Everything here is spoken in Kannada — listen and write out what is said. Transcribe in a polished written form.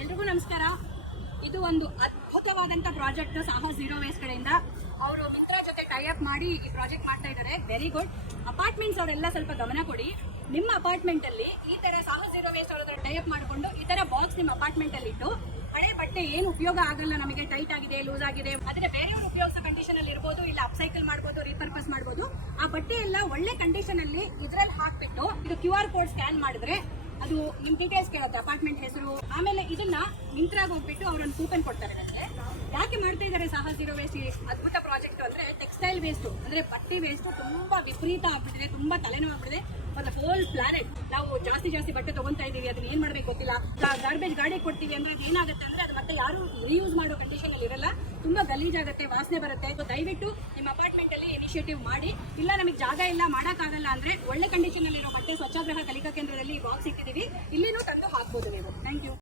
ಎಲ್ರಿಗೂ ನಮಸ್ಕಾರ. ಇದು ಒಂದು ಅದ್ಭುತವಾದಂತ ಪ್ರಾಜೆಕ್ಟ್ ಸಾಹಸ್ ಝೀರೋ ವೇಸ್ಟ್ ಕಡೆಯಿಂದ ಅವರು ಮಿಂತ್ರಾ ಜೊತೆ ಟೈ ಅಪ್ ಮಾಡಿ ಈ ಪ್ರಾಜೆಕ್ಟ್ ಮಾಡ್ತಾ ಇದ್ದಾರೆ. Very good. ಅಪಾರ್ಟ್ಮೆಂಟ್ಸ್ ಅವರೆಲ್ಲ ಸ್ವಲ್ಪ ಗಮನ ಕೊಡಿ. ನಿಮ್ಮ ಅಪಾರ್ಟ್ಮೆಂಟ್ ಅಲ್ಲಿ ಈ ತರ ಸಾಹಸ್ ಝೀರೋ ವೇಸ್ಟ್ ಅವರ ಟೈ ಅಪ್ ಮಾಡಿಕೊಂಡು ಈ ತರ ಬಾಕ್ಸ್ ನಿಮ್ಮ ಅಪಾರ್ಟ್ಮೆಂಟ್ ಅಲ್ಲಿ ಇಟ್ಟು ಹಳೆ ಬಟ್ಟೆ ಏನು ಉಪಯೋಗ ಆಗಲ್ಲ, ನಮಗೆ ಟೈಟ್ ಆಗಿದೆ, ಲೂಸ್ ಆಗಿದೆ, ಆದ್ರೆ ಬೇರೆಯವರು ಉಪಯೋಗಿಸೋ ಕಂಡೀಷನ್ ಅಲ್ಲಿ ಇರಬಹುದು, ಇಲ್ಲ ಅಪ್ಸೈಕಲ್ ಮಾಡಬಹುದು, ರೀಪರ್ಪಸ್ ಮಾಡಬಹುದು. ಆ ಬಟ್ಟೆ ಎಲ್ಲ ಒಳ್ಳೆ ಕಂಡೀಷನ್ ಅಲ್ಲಿ ಇದ್ರಲ್ಲಿ ಹಾಕ್ಬಿಟ್ಟು ಇದು QR ಕೋಡ್ ಸ್ಕ್ಯಾನ್ ಮಾಡಿದ್ರೆ ಅದು ನಿಮ್ ಡೀಟೇಲ್ಸ್ ಕೇಳುತ್ತೆ, ಅಪಾರ್ಟ್ಮೆಂಟ್ ಹೆಸರು. ಆಮೇಲೆ ಇದನ್ನ ಮಿಂತ್ರಾಗ ಹೋಗ್ಬಿಟ್ಟು ಅವರೊಂದು ಕೂಪನ್ ಕೊಡ್ತಾರೆ. ಅಂದ್ರೆ ಯಾಕೆ ಮಾಡ್ತಾ ಇದ್ದಾರೆ ಸಾಹಸ್ ಝೀರೋ ವೇಸ್ಟ್ ಈ ಅದ್ಭುತ ಪ್ರಾಜೆಕ್ಟ್ ಅಂದ್ರೆ ಟೆಕ್ಸ್ಟೈಲ್ ವೇಸ್ಟ್ ಅಂದ್ರೆ ಬಟ್ಟೆ ವೇಸ್ಟ್ ತುಂಬಾ ವಿಪರೀತ ಆಗ್ಬಿಟ್ಟಿದೆ, ತುಂಬಾ ತಲೆನೋವು ಆಗ್ಬಿಟ್ಟಿದೆ ಫಾರ್ ದ ಹೋಲ್ ಪ್ಲಾನೆಟ್. ನಾವು ಜಾಸ್ತಿ ಬಟ್ಟೆ ತಗೊಂತಾ ಇದೀವಿ, ಅದನ್ನ ಏನ್ ಮಾಡ್ಬೇಕು ಗೊತ್ತಿಲ್ಲ. ಗಾರ್ಬೇಜ್ ಗಾಡಿ ಕೊಡ್ತೀವಿ ಅಂದ್ರೆ ಅದು ಏನಾಗುತ್ತೆ ಅಂದ್ರೆ ಅದು ಮತ್ತೆ ಯಾರು ರೀಯೂಸ್ ಮಾಡೋ ಕಂಡೀಷನ್ ಅಲ್ಲಿ ಇರಲ್ಲ, ತುಂಬಾ ಗಲೀಜಾಗುತ್ತೆ, ವಾಸನೆ ಬರುತ್ತೆ. ದಯವಿಟ್ಟು ನಿಮ್ಮ ಅಪಾರ್ಟ್ಮೆಂಟ್ ಅಲ್ಲಿ ಇನಿಷಿಯೇಟಿವ್ ಮಾಡಿ. ಇಲ್ಲ ನಮಗೆ ಜಾಗ ಇಲ್ಲ, ಮಾಡಕ್ಕಾಗಲ್ಲ ಅಂದ್ರೆ ಒಳ್ಳೆ ಕಂಡೀಷನ್ ಅಲ್ಲಿ ಇರೋ ಬಟ್ಟೆ ಸ್ವಚ್ಛಾಗ್ರಹ ಕಲಿಕಾ ಕೇಂದ್ರದಲ್ಲಿ ಬಾಕ್ಸ್ ಇಟ್ಟಿದ್ದೀವಿ, ಇಲ್ಲಿನೂ ತಂದು ಹಾಕ್ಬೋದು ನೀವು. Thank you.